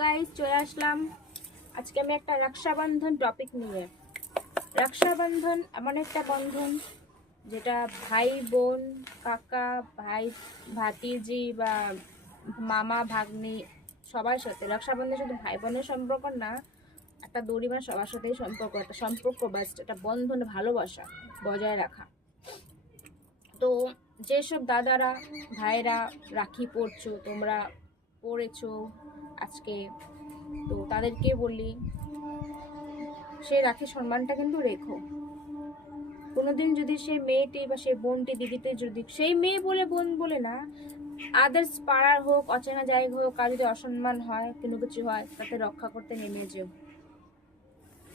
Guys চলে আসলাম আজকে আমি একটা রক্ষাবন্ধন টপিক নিয়ে। রক্ষাবন্ধন এমন একটা বন্ধন যেটা ভাই বোন, কাকা, ভাই, ভাতিজি বা মামা, ভাগ্নি সবার সাথে। রক্ষাবন্ধন শুধু ভাই বোনের সম্পর্ক না, একটা দড়ি বা সবার সাথেই সম্পর্ক, একটা সম্পর্ক বা একটা বন্ধন, ভালোবাসা বজায় রাখা। তো যেসব দাদারা ভাইরা রাখি পরছো, তোমরা পড়েছো আজকে, তো তাদেরকে বলি সেই রাখি সম্মানটা কিন্তু রেখো। কোনোদিন যদি সেই মেয়েটি বা সেই বোনটি, দিদিটি, যদি সেই মেয়ে বলে বোন বলে না, আদার্স পাড়ার হোক, অচেনা জায়গা হোক, আর যদি অসম্মান হয়, কোনো কিছু হয়, তাতে রক্ষা করতে নেমে যেও।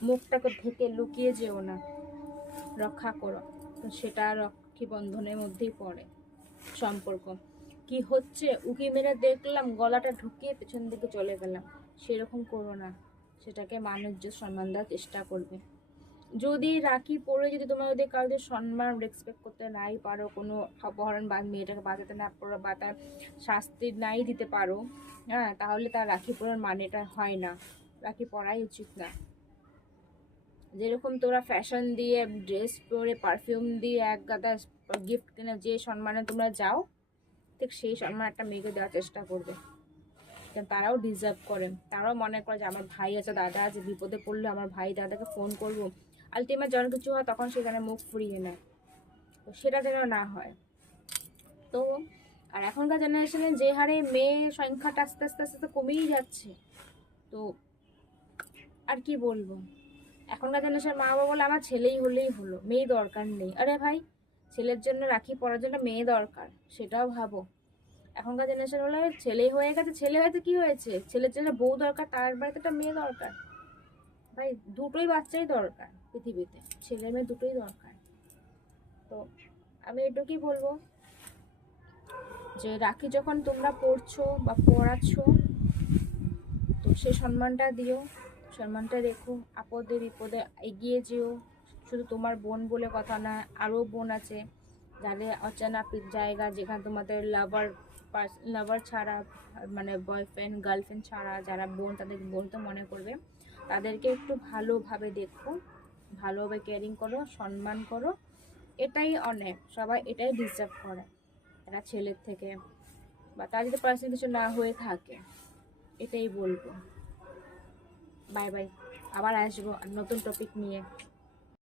মুখটাকে ঢেকে লুকিয়ে যেও না, রক্ষা করো। তো সেটা রাখি বন্ধনের মধ্যেই পড়ে। সম্পর্ক কি হচ্ছে উকি মেরে দেখলাম, গলাটা ঢুকিয়ে পেছন দিকে চলে গেলাম, সেরকম করো না। সেটাকে মানুষ সম্মান দেওয়ার চেষ্টা করবে। যদি রাখি পরে যদি তোমরা যদি কাউকে সম্মান রেসপেক্ট করতে নাই পারো, কোনো অপহরণ বা মেয়েটাকে বাঁচাতে না পারো, বা তার শাস্তি নাই দিতে পারো, হ্যাঁ, তাহলে তার রাখি পরার মানেটা হয় না, রাখি পরাই উচিত না। যেরকম তোমরা ফ্যাশন দিয়ে, ড্রেস পরে, পারফিউম দিয়ে এক গাদা গিফট কিনে যে সম্মানে তোমরা যাও, ঠিক সেই সম্মান একটা মেয়েকে দেওয়ার চেষ্টা করবে। কারণ তারাও ডিজার্ভ করে, তারাও মনে করে যে আমার ভাই আছে, দাদা আছে, বিপদে পড়লে আমার ভাই দাদাকে ফোন করবো। আলটিমেট যখন কিছু হয় তখন সেখানে মুখ ফুরিয়ে নেয়, তো সেটা যেন না হয়। তো আর এখনকার জেনারেশনে যে হারে মেয়ে সংখ্যাটা আস্তে আস্তে আস্তে কমেই যাচ্ছে, তো আর কি বলবো। এখনকার জেনারেশন মা বাবা বলে আমার ছেলেই হলেই হলো, মেয়ে দরকার নেই। আরে ভাই, ছেলের জন্য রাখি পরার জন্য মেয়ে দরকার, সেটাও ভাবো। এখনকার জেনারেশন বলে ছেলে হয়ে গেছে, ছেলে হয়তো কি হয়েছে, ছেলের জন্য বউ দরকার, তার বাড়িতে একটা মেয়ে দরকার। ভাই, দুটোই বাচ্চাই দরকার পৃথিবীতে, ছেলে মেয়ে দুটোই দরকার। তো আমি এটুকুই বলবো যে রাখি যখন তোমরা পড়ছো বা পড়াচ্ছ, তো সে সম্মানটা দিও, সম্মানটা রেখো। আপদে বিপদে এগিয়ে যেও। শুধু তোমার বোন বলে কথা না, আরও বোন আছে যাদের অচেনা জায়গা, যেখানে তোমাদের লাভার ছাড়া, মানে বয়ফ্রেন্ড গার্লফ্রেন্ড ছাড়া যারা বোন, তাদের বোন তো মনে করবে। তাদেরকে একটু ভালোভাবে দেখো, ভালোভাবে কেয়ারিং করো, সম্মান করো। এটাই অনেক, সবাই এটাই ডিজার্ভ করে একটা ছেলের থেকে, বা তার যদি পার্সোনাল কিছু না হয়ে থাকে। এটাই বলবো। বাই বাই, আবার আসবো নতুন টপিক নিয়ে।